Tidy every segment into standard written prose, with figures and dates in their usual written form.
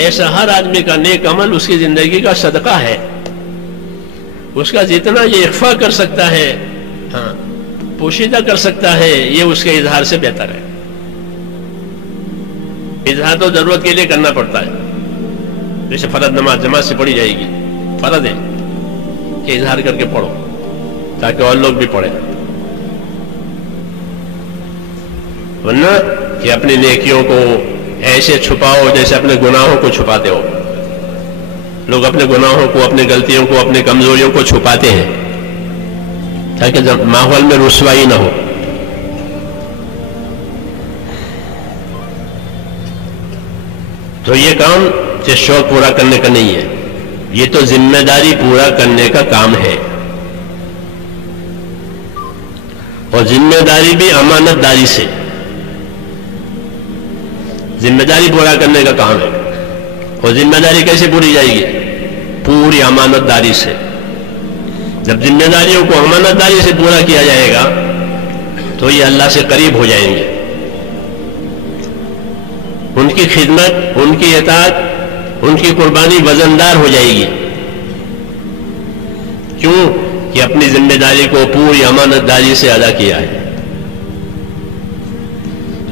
ایسا ہر آدمی کا نیک عمل اس کی زندگی کا صدقہ ہے. اس کا جتنا یہ اخفا کر سکتا ہے، ہاں پوشیدہ کر سکتا ہے، یہ اس کے اظہار سے بہتر ہے. اظہار تو ضرورت کے لیے کرنا پڑتا ہے. جیسے فرض نماز جماعت سے پڑھی جائے گی، فرض ہے کہ اظہار کر کے پڑھو تاکہ اور لوگ بھی پڑھیں. ورنہ کہ اپنی نیکیوں کو ایسے چھپاؤ جیسے اپنے گناہوں کو چھپاتے ہو. لوگ اپنے گناہوں کو، اپنے غلطیوں کو، اپنے کمزوریوں کو چھپاتے ہیں تاکہ ماحول میں رسوائی نہ ہو. تو یہ کام سے شوق پورا کرنے کا نہیں ہے، یہ تو ذمہ داری پورا کرنے کا کام ہے. اور ذمہ داری بھی امانت داری سے، ذمہ داری پورا کرنے کا کام ہے. اور ذمہ داری کیسے پوری جائے گی؟ پوری امانت داری سے. جب ذمہ داریوں کو امانت داری سے پورا کیا جائے گا تو یہ اللہ سے قریب ہو جائیں گے. ان کی خدمت، ان کی اطاعت، ان کی قربانی وزندار ہو جائے گی. کیوں کہ اپنی ذمہ داری کو پوری امانت داری سے ادا کیا ہے.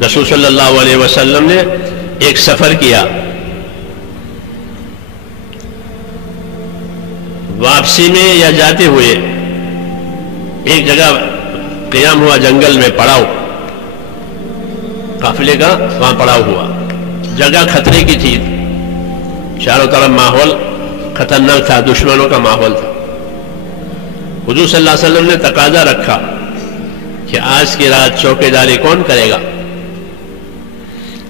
رسول صلی اللہ علیہ وسلم نے ایک سفر کیا، واپسی میں یا جاتے ہوئے ایک جگہ قیام ہوا، جنگل میں پڑاؤ، قافلے کا وہاں پڑاؤ ہوا. جگہ خطرے کی تھی، چاروں طرف ماحول خطرناک تھا، دشمنوں کا ماحول تھا. حضور صلی اللہ علیہ وسلم نے تقاضا رکھا کہ آج کی رات چوکیداری کون کرے گا؟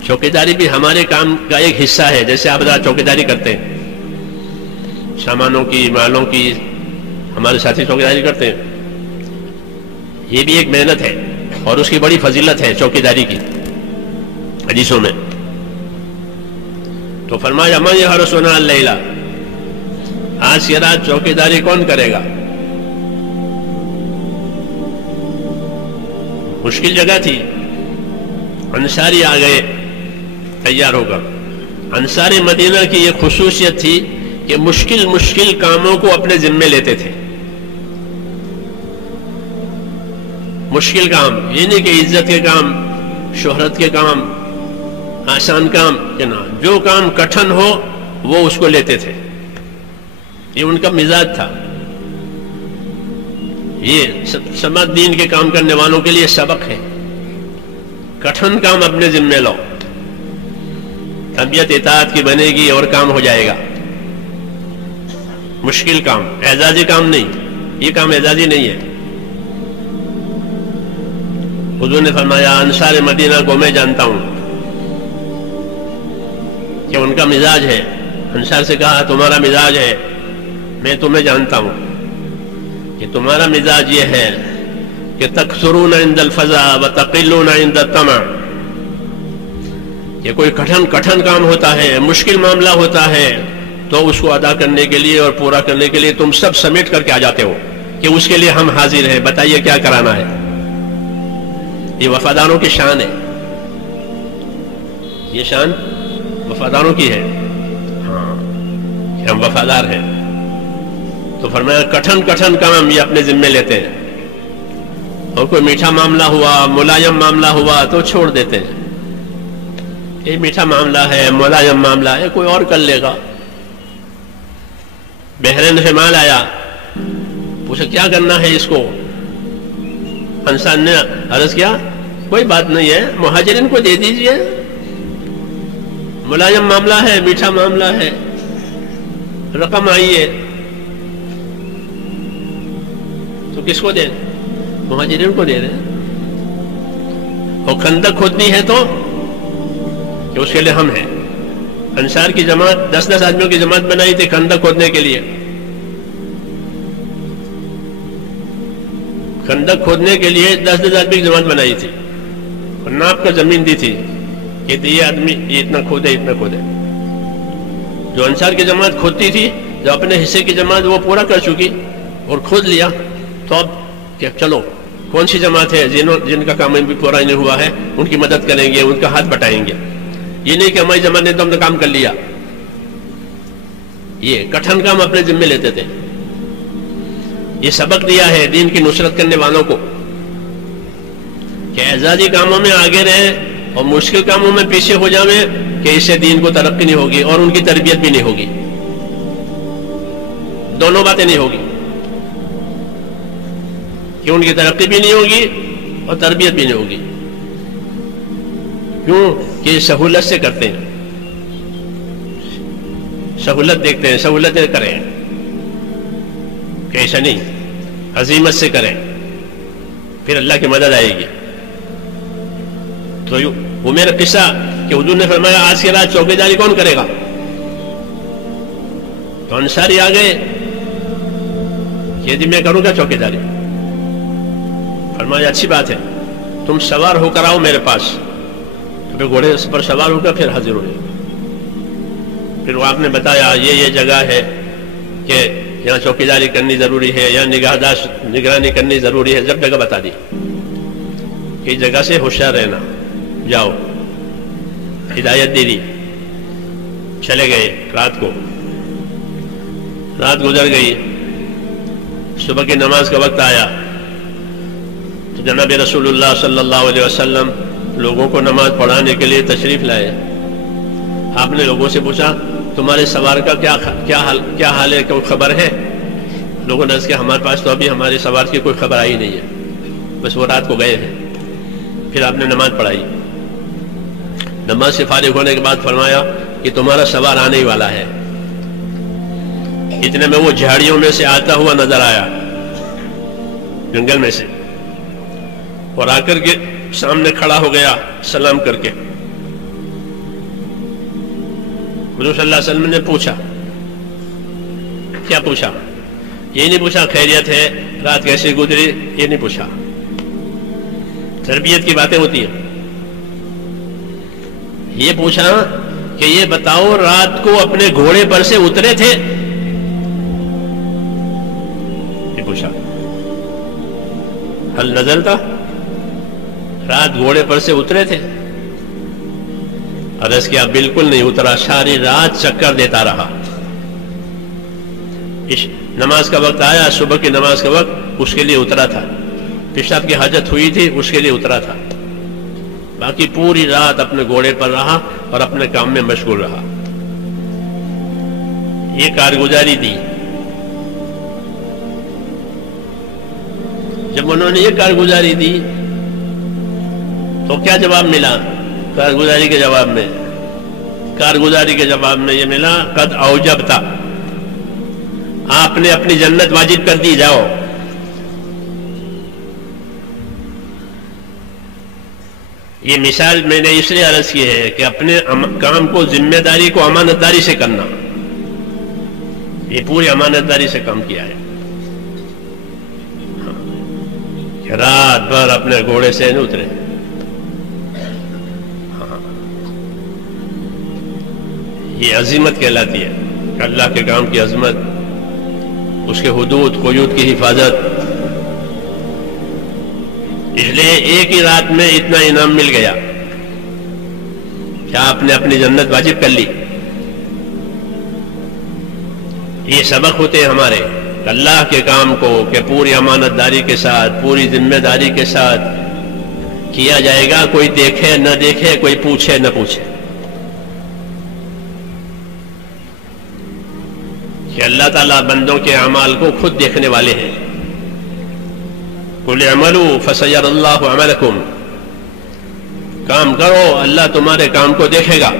چوکیداری بھی ہمارے کام کا ایک حصہ ہے. جیسے آپ رات چوکیداری کرتے ہیں، سامانوں کی، مالوں کی، ہمارے ساتھی چوکیداری کرتے ہیں. یہ بھی ایک محنت ہے اور اس کی بڑی فضیلت ہے چوکیداری کی حدیثوں میں. تو فرمایا من یحرسنا اللیلہ، آج کی رات چوکیداری کون کرے گا؟ مشکل جگہ تھی، انصاری آ گئے تیار ہو کر. انصاری مدینہ کی یہ خصوصیت تھی کہ مشکل کاموں کو اپنے ذمے لیتے تھے. مشکل کام یہ نہیں کہ عزت کے کام، شہرت کے کام، آسان کام کہ نہ، جو کام کٹھن ہو وہ اس کو لیتے تھے. یہ ان کا مزاج تھا. یہ سب دین کے کام کرنے والوں کے لیے سبق ہے. کٹھن کام اپنے ذمے لو، طبیعت اطاعت کی بنے گی اور کام ہو جائے گا. مشکل کام، اعزازی کام نہیں، یہ کام اعزازی نہیں ہے. حضور نے فرمایا انصار مدینہ کو میں جانتا ہوں کہ ان کا مزاج ہے. انصار سے کہا تمہارا مزاج ہے، میں تمہیں جانتا ہوں کہ تمہارا مزاج یہ ہے کہ تکثرون عند الفزع وتقلون عند الطمع. کہ کوئی کٹھن کام ہوتا ہے، مشکل معاملہ ہوتا ہے تو اس کو ادا کرنے کے لیے اور پورا کرنے کے لیے تم سب سمیٹ کر کے آ جاتے ہو کہ اس کے لیے ہم حاضر ہیں، بتائیے کیا کرانا ہے. یہ وفاداروں کی شان ہے، یہ شان وفاداروں کی ہے. ہاں کہ ہم وفادار ہیں. تو فرمایا کٹھن کام یہ اپنے ذمے لیتے ہیں، اور کوئی میٹھا معاملہ ہوا، ملائم معاملہ ہوا تو چھوڑ دیتے ہیں. یہ میٹھا معاملہ ہے، ملائم معاملہ ہے، کوئی اور کر لے گا. بحرین سے مال آیا، پوچھا کیا کرنا ہے اس کو؟ انسان نے عرض کیا کوئی بات نہیں ہے، مہاجرین کو دے دیجئے. ملائم معاملہ ہے، میٹھا معاملہ ہے، رقم آئی ہے تو کس کو دیں؟ مہاجرین کو دے رہے ہیں. اور خندق کھودنی ہے تو کہ اس کے لیے ہم ہیں. انصار کی جماعت 10 آدمیوں کی جماعت بنائی تھی خندق کھودنے کے لیے. خندق کھودنے کے لیے 10 آدمی کی جماعت بنائی تھی اور ناپ کر زمین دی تھی کہ یہ آدمی یہ اتنا کھودے اتنا کھودے. جو انصار کی جماعت کھودتی تھی، جو اپنے حصے کی جماعت وہ پورا کر چکی اور کھود لیا، تو اب کہ چلو کون سی جماعت ہے جن کا کام بھی پورا نہیں ہوا ہے ان کی مدد کریں گے، ان کا ہاتھ بٹائیں گے. یہ نہیں کہ ہماری جماعت نے تو ہم نے کام کر لیا، یہ کٹھن کام اپنے ذمے لیتے تھے. یہ سبق دیا ہے دین کی نصرت کرنے والوں کو کہ اعزازی کاموں میں آگے رہیں اور مشکل کاموں میں پیچھے ہو جاویں کہ اس سے دین کو ترقی نہیں ہوگی اور ان کی تربیت بھی نہیں ہوگی. دونوں باتیں نہیں ہوگی کہ ان کی ترقی بھی نہیں ہوگی اور تربیت بھی نہیں ہوگی. کیوں کہ سہولت سے کرتے ہیں, سہولت دیکھتے ہیں, سہولتیں کریں, کہ ایسا نہیں, عزیمت سے کریں پھر اللہ کی مدد آئے گی. تو وہ میرا قصہ کہ حضور نے فرمایا آج کی رات چوکی داری کون کرے گا؟ تو انصاری آ گئے کہ جی میں کروں گا چوکی داری. فرمایا اچھی بات ہے, تم سوار ہو کر آؤ میرے پاس. پھر گھوڑے پر سوار ہو کر پھر حاضر ہوئے. پھر وہ آپ نے بتایا یہ جگہ ہے کہ یہاں چوکی داری کرنی ضروری ہے, یہاں نگرانی کرنی ضروری ہے. جب جگہ بتا دی کہ جگہ سے ہوشیار رہنا, جاؤ, ہدایت دے دی. چلے گئے. رات گزر گئی. صبح کی نماز کا وقت آیا تو جناب رسول اللہ صلی اللہ علیہ وسلم لوگوں کو نماز پڑھانے کے لیے تشریف لائے. آپ نے لوگوں سے پوچھا تمہارے سوار کا کیا حال ہے, کوئی خبر ہے؟ لوگوں نے کہا ہمارے پاس تو ابھی ہمارے سوار کی کوئی خبر آئی نہیں ہے, بس وہ رات کو گئے ہیں. پھر آپ نے نماز پڑھائی. نماز سے فارغ ہونے کے بعد فرمایا کہ تمہارا سوار آنے ہی والا ہے. اتنے میں وہ جھاڑیوں میں سے آتا ہوا نظر آیا, جنگل میں سے, اور آ کر کے سامنے کھڑا ہو گیا سلام کر کے. حضور صلی اللہ علیہ وسلم نے پوچھا, کیا پوچھا؟ یہ نہیں پوچھا خیریت ہے, رات کیسے گزری, یہ نہیں پوچھا. تربیت کی باتیں ہوتی ہیں. یہ پوچھا کہ یہ بتاؤ رات کو اپنے گھوڑے پر سے اترے تھے؟ یہ پوچھا. حل نظر تھا, رات گھوڑے پر سے اترے تھے؟ عرض کیا بالکل نہیں اترا, ساری رات چکر دیتا رہا. نماز کا وقت آیا, صبح کی نماز کا وقت, اس کے لیے اترا تھا. پیشاب کی حاجت ہوئی تھی, اس کے لیے اترا تھا. باقی پوری رات اپنے گھوڑے پر رہا اور اپنے کام میں مشغول رہا. یہ کارگزاری دی. جب انہوں نے یہ کارگزاری دی تو کیا جواب ملا؟ کارگزاری کے جواب میں یہ ملا قد اوجبتا, آپ نے اپنی جنت واجب کر دی, جاؤ. یہ مثال میں نے اس لیے عرض کی ہے کہ اپنے کام کو, ذمہ داری کو امانت داری سے کرنا. یہ پوری امانت داری سے کام کیا ہے. رات بھر اپنے گھوڑے سے نہیں اترے. یہ عظمت کہلاتی ہے. اللہ کے کام کی عظمت, اس کے حدود قیود کی حفاظت. اس لیے ایک ہی رات میں اتنا انعام مل گیا کہ آپ نے اپنی جنت واجب کر لی. یہ سبق ہوتے ہیں ہمارے اللہ کے کام کو کہ پوری امانت داری کے ساتھ, پوری ذمہ داری کے ساتھ کیا جائے گا. کوئی دیکھے نہ دیکھے, کوئی پوچھے نہ پوچھے. کہ اللہ تعالیٰ بندوں کے اعمال کو خود دیکھنے والے ہیں. قل اعملوا فسيرى الله عملكم, کام کرو اللہ تمہارے کام کو دیکھے گا.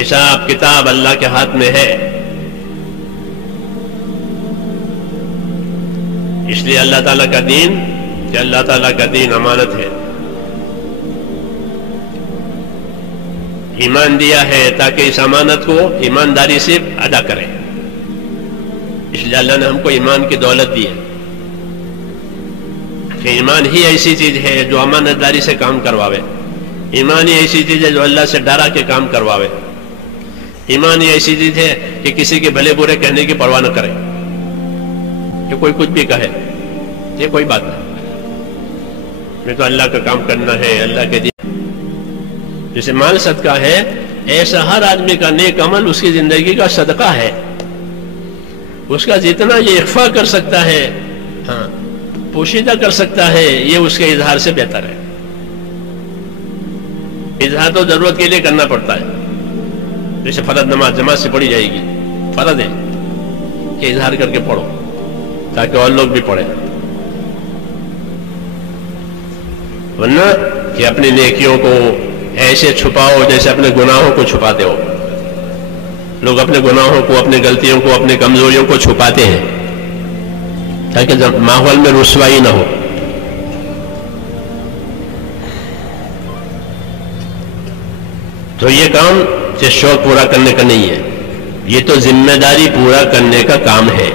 حساب کتاب اللہ کے ہاتھ میں ہے. اس لیے اللہ تعالیٰ کا دین, کہ اللہ تعالیٰ کا دین امانت ہے. ایمان دیا ہے تاکہ اس امانت کو ایمانداری سے ادا کریں. اس لیے اللہ نے ہم کو ایمان کی دولت دی ہے کہ ایمان ہی ایسی چیز ہے جو امانت داری سے کام کرواوے. ایمان ہی ایسی چیز ہے جو اللہ سے ڈرا کے کام کرواوے. ایمان ہی ایسی چیز ہے کہ کسی کے بھلے برے کہنے کی پرواہ نہ کرے, کہ کوئی کچھ بھی کہے, یہ کوئی بات نہیں, میں تو اللہ کا کام کرنا ہے, اللہ کے دین. جیسے مال صدقہ ہے ایسا ہر آدمی کا نیک عمل اس کی زندگی کا صدقہ ہے. اس کا جتنا یہ اخفا کر سکتا ہے، ہاں پوشیدہ کر سکتا ہے، یہ اس کے اظہار سے بہتر ہے. اظہار تو ضرورت کے لیے کرنا پڑتا ہے، جیسے فرض نماز جماعت سے پڑھی جائے گی، فرض ہے کہ اظہار کر کے پڑھو تاکہ اور لوگ بھی پڑھیں. ورنہ کہ اپنی نیکیوں کو ایسے چھپاؤ جیسے اپنے گناہوں کو چھپاتے ہو. لوگ اپنے گناہوں کو، اپنے غلطیوں کو، اپنے کمزوریوں کو چھپاتے ہیں تاکہ ماحول میں رسوائی نہ ہو. تو یہ کام صرف شوق پورا کرنے کا نہیں ہے، یہ تو ذمہ داری پورا کرنے کا کام ہے.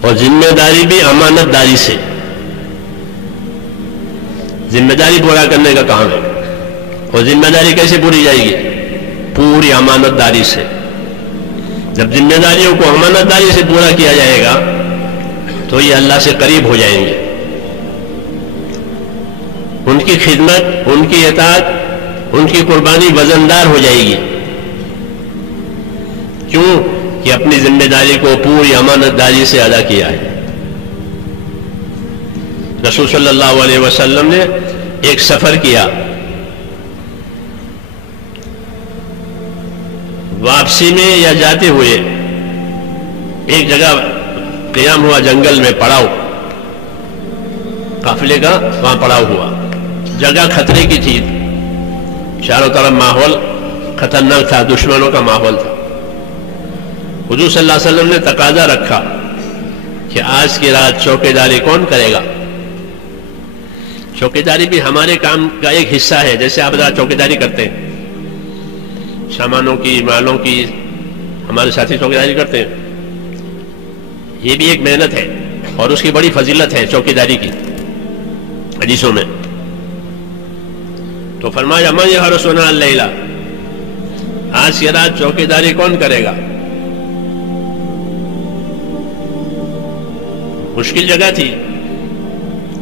اور ذمہ داری بھی امانت داری سے، ذمہ داری پورا کرنے کا کام ہے. اور ذمہ داری کیسے پوری جائے گی؟ پوری امانت داری سے. جب ذمہ داریوں کو امانت داری سے پورا کیا جائے گا تو یہ اللہ سے قریب ہو جائیں گے. ان کی خدمت، ان کی اطاعت، ان کی قربانی وزندار ہو جائے گی. کیوں کہ اپنی ذمہ داری کو پوری امانت داری سے ادا کیا ہے. رسول صلی اللہ علیہ وسلم نے ایک سفر کیا، واپسی میں یا جاتے ہوئے ایک جگہ قیام ہوا، جنگل میں پڑاؤ، قافلے کا وہاں پڑاؤ ہوا. جگہ خطرے کی تھی، چاروں طرف ماحول خطرناک تھا، دشمنوں کا ماحول تھا. حضور صلی اللہ علیہ وسلم نے تقاضا رکھا کہ آج کی رات چوکیداری کون کرے گا؟ چوکیداری بھی ہمارے کام کا ایک حصہ ہے. جیسے آپ چوکیداری کرتے ہیں، سامانوں کی، مالوں کی، ہمارے ساتھی چوکیداری کرتے ہیں. یہ بھی ایک محنت ہے اور اس کی بڑی فضیلت ہے چوکیداری کی حدیثوں میں. تو فرمایا من یحرسنا اللیلہ، آج کی رات چوکیداری کون کرے گا؟ مشکل جگہ تھی،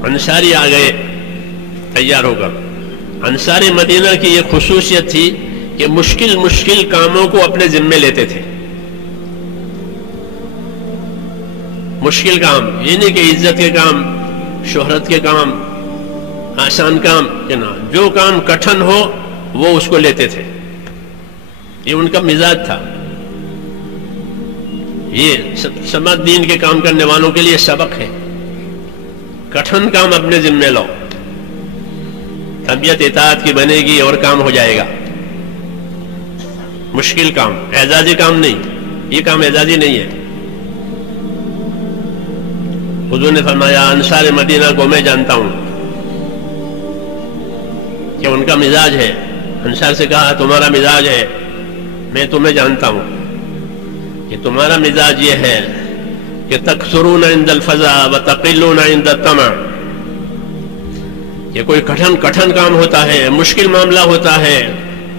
انصاری آ گئے تیار ہو کر. انصاری مدینہ کی یہ خصوصیت تھی کہ مشکل کاموں کو اپنے ذمے لیتے تھے. مشکل کام یہ نہیں کہ عزت کے کام، شہرت کے کام، آسان کام کہ نہ، جو کام کٹھن ہو وہ اس کو لیتے تھے. یہ ان کا مزاج تھا. یہ سماج دین کے کام کرنے والوں کے لیے سبق ہے. کٹھن کام اپنے ذمے لو، طبیعت اطاعت کی بنے گی اور کام ہو جائے گا. مشکل کام، اعزازی کام نہیں، یہ کام اعزازی نہیں ہے. حضور نے فرمایا انصار مدینہ کو میں جانتا ہوں کہ ان کا مزاج ہے. انصار سے کہا تمہارا مزاج ہے، میں تمہیں جانتا ہوں کہ تمہارا مزاج یہ ہے کہ تکثرون عند الفزع وتقلون عند الطمع. یہ کوئی کٹھن کام ہوتا ہے، مشکل معاملہ ہوتا ہے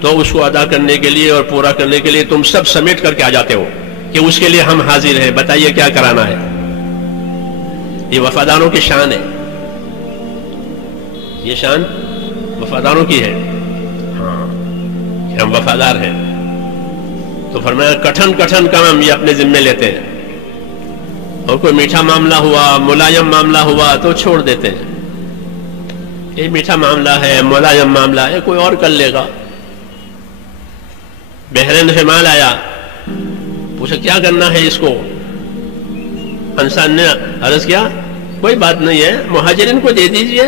تو اس کو ادا کرنے کے لیے اور پورا کرنے کے لیے تم سب سمیٹ کر کے آ جاتے ہو کہ اس کے لیے ہم حاضر ہیں، بتائیے کیا کرانا ہے. یہ وفاداروں کی شان ہے، یہ شان وفاداروں کی ہے. ہاں کہ ہم وفادار ہیں. تو فرمایا کٹھن کام یہ اپنے ذمے لیتے ہیں، اور کوئی میٹھا معاملہ ہوا، ملائم معاملہ ہوا تو چھوڑ دیتے ہیں. یہ میٹھا معاملہ ہے، ملائم معاملہ ہے، کوئی اور کر لے گا. بحرین سے مال آیا، پوچھا کیا کرنا ہے اس کو؟ انسان نے عرض کیا کوئی بات نہیں ہے، مہاجرین کو دے دیجئے.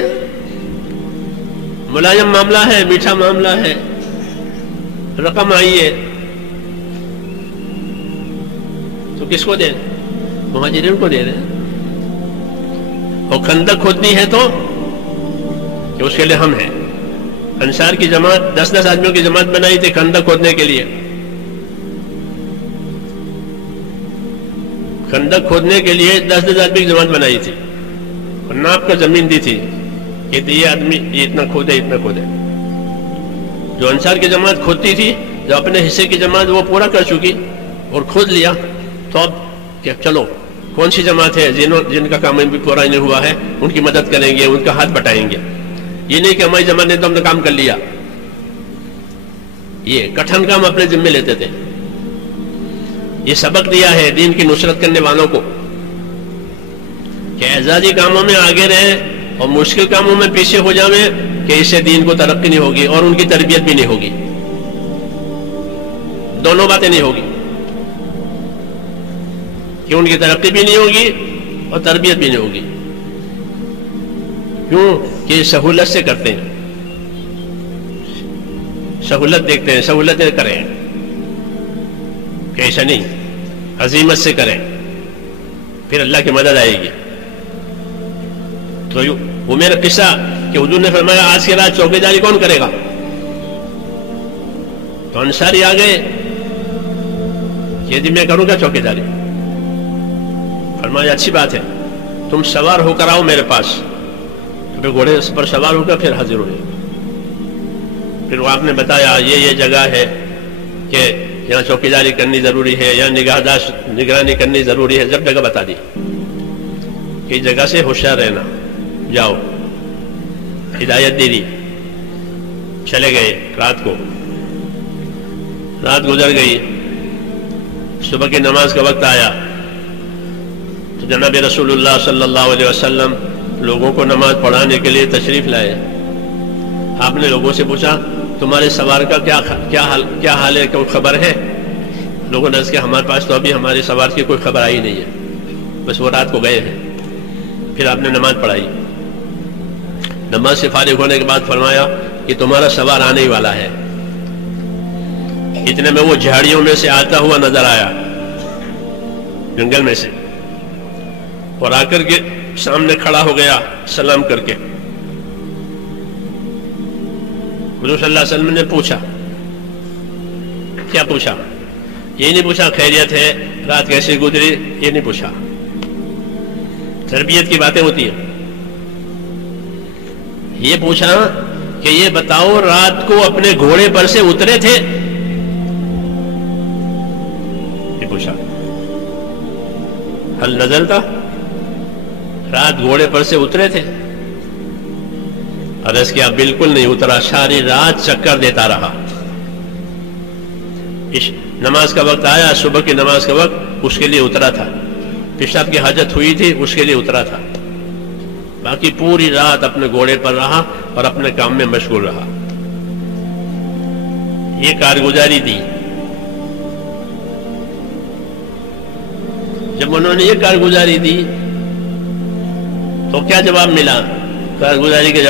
ملائم معاملہ ہے، میٹھا معاملہ ہے، رقم آئی ہے تو کس کو دیں؟ مہاجرین کو دے دیں. اور خندق کھودنی ہے تو کہ اس کے لیے ہم ہیں. انصار کی جماعت 10 آدمیوں کی جماعت بنائی تھی خندق کھودنے کے لیے. خندق کھودنے کے لیے 10 آدمی کی جماعت بنائی تھی اور ناپ کا زمین دی تھی کہ یہ آدمی یہ اتنا کھودے اتنا کھودے. جو انصار کی جماعت کھودتی تھی، جو اپنے حصے کی جماعت وہ پورا کر چکی اور کھود لیا، تو اب کہ چلو کون سی جماعت ہے جن کا کام بھی پورا نہیں ہوا ہے ان کی مدد کریں گے، ان کا ہاتھ بٹائیں گے. یہ نہیں کہ ہماری جماعت نے تو ہم نے کام کر لیا، یہ کٹھن کام اپنے ذمے لیتے تھے. یہ سبق دیا ہے دین کی نصرت کرنے والوں کو کہ اعزازی کاموں میں آگے رہیں اور مشکل کاموں میں پیچھے ہو جاویں کہ اس سے دین کو ترقی نہیں ہوگی اور ان کی تربیت بھی نہیں ہوگی. دونوں باتیں نہیں ہوگی کہ ان کی ترقی بھی نہیں ہوگی اور تربیت بھی نہیں ہوگی. کیوں کہ سہولت سے کرتے ہیں, سہولت دیکھتے ہیں, سہولتیں کریں کہ ایسا نہیں, عزیمت سے کریں پھر اللہ کی مدد آئے گی. تو وہ میرا قصہ کہ حضور نے فرمایا آج کے رات چوکی داری کون کرے گا؟ تو انصاری آ گئے, یہ جی میں کروں گا چوکی داری. فرمایا اچھی بات ہے, تم سوار ہو کر آؤ میرے پاس. پھر گھوڑے پر سوار ہو کر پھر حاضر ہوئے. پھر وہ آپ نے بتایا یہ جگہ ہے کہ یہاں چوکی داری کرنی ضروری ہے, یہاں نگرانی کرنی ضروری ہے. جب جگہ بتا دی کہ جگہ سے ہوشیار رہنا, جاؤ, ہدایت دے دی. چلے گئے. رات گزر گئی, صبح کی نماز کا وقت آیا تو جناب رسول اللہ صلی اللہ علیہ وسلم لوگوں کو نماز پڑھانے کے لیے تشریف لائے. آپ نے لوگوں سے پوچھا تمہارے سوار کا کیا حال ہے, کوئی خبر ہے؟ لوگوں نے کہا ہمارے پاس تو ابھی ہمارے سوار کی کوئی خبر آئی نہیں ہے, بس وہ رات کو گئے ہیں. پھر آپ نے نماز پڑھائی. نماز سے فارغ ہونے کے بعد فرمایا کہ تمہارا سوار آنے ہی والا ہے. اتنے میں وہ جھاڑیوں میں سے آتا ہوا نظر آیا, جنگل میں سے, اور آ کر کے سامنے کھڑا ہو گیا سلام کر کے. حضور صلی اللہ علیہ وسلم نے پوچھا, کیا پوچھا؟ یہ نہیں پوچھا خیریت ہے, رات کیسے گزری, یہ نہیں پوچھا. تربیت کی باتیں ہوتی ہیں. یہ پوچھا کہ یہ بتاؤ رات کو اپنے گھوڑے پر سے اترے تھے؟ یہ پوچھا. حل نزلتا, رات گھوڑے پر سے اترے تھے؟ عرض کیا بالکل نہیں اترا, ساری رات چکر دیتا رہا. نماز کا وقت آیا, صبح کی نماز کا وقت, اس کے لیے اترا تھا. پیشاب کی حاجت ہوئی تھی, اس کے لیے اترا تھا. باقی پوری رات اپنے گھوڑے پر رہا اور اپنے کام میں مشغول رہا. یہ کارگزاری دی. جب انہوں نے یہ کارگزاری دی تو کیا جواب ملا؟ کارگزاری کے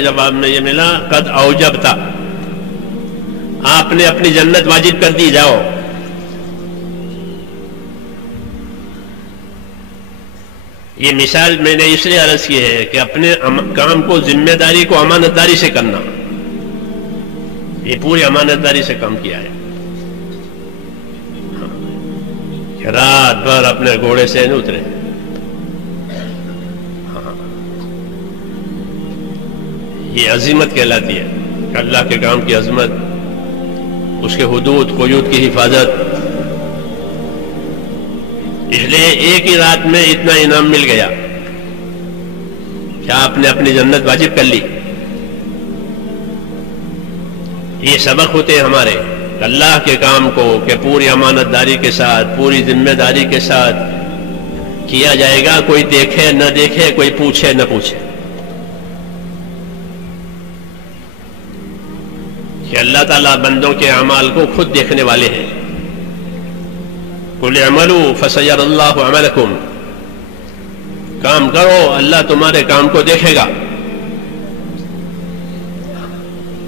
جواب میں یہ ملا قد اوجبتا, آپ نے اپنی جنت واجب کر دی, جاؤ. یہ مثال میں نے اس لیے عرض کی ہے کہ اپنے کام کو ذمہ داری کو امانت داری سے کرنا. یہ پوری امانت داری سے کام کیا ہے. رات بھر اپنے گھوڑے سے نہیں اترے. یہ عظمت کہلاتی ہے کہ اللہ کے کام کی عظمت, اس کے حدود قیود کی حفاظت. اس لیے ایک ہی رات میں اتنا انعام مل گیا کہ آپ نے اپنی جنت واجب کر لی. یہ سبق ہوتے ہیں ہمارے اللہ کے کام کو کہ پوری امانت داری کے ساتھ, پوری ذمہ داری کے ساتھ کیا جائے گا. کوئی دیکھے نہ دیکھے, کوئی پوچھے نہ پوچھے. کہ اللہ تعالیٰ بندوں کے اعمال کو خود دیکھنے والے ہیں. قل اعملوا فسيرى الله عملكم, کام کرو اللہ تمہارے کام کو دیکھے گا.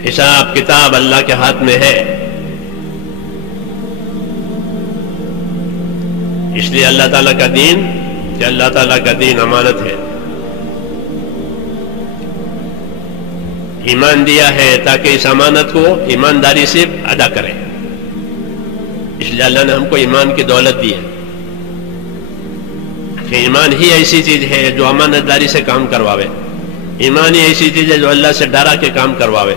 حساب کتاب اللہ کے ہاتھ میں ہے. اس لیے اللہ تعالیٰ کا دین, کہ اللہ تعالیٰ کا دین امانت ہے. ایمان دیا ہے تاکہ اس امانت کو ایمانداری سے ادا کریں. اس لیے اللہ نے ہم کو ایمان کی دولت دی ہے کہ ایمان ہی ایسی چیز ہے جو امانت داری سے کام کرواوے. ایمان ہی ایسی چیز ہے جو اللہ سے ڈرا کے کام کرواوے.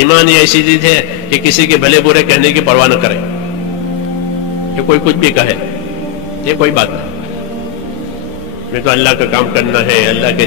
ایمان ہی ایسی چیز ہے کہ کسی کے بھلے برے کہنے کی پرواہ نہ کرے, کہ کوئی کچھ بھی کہے, یہ کوئی بات نہیں. میں تو اللہ کا کام کرنا ہے, اللہ کے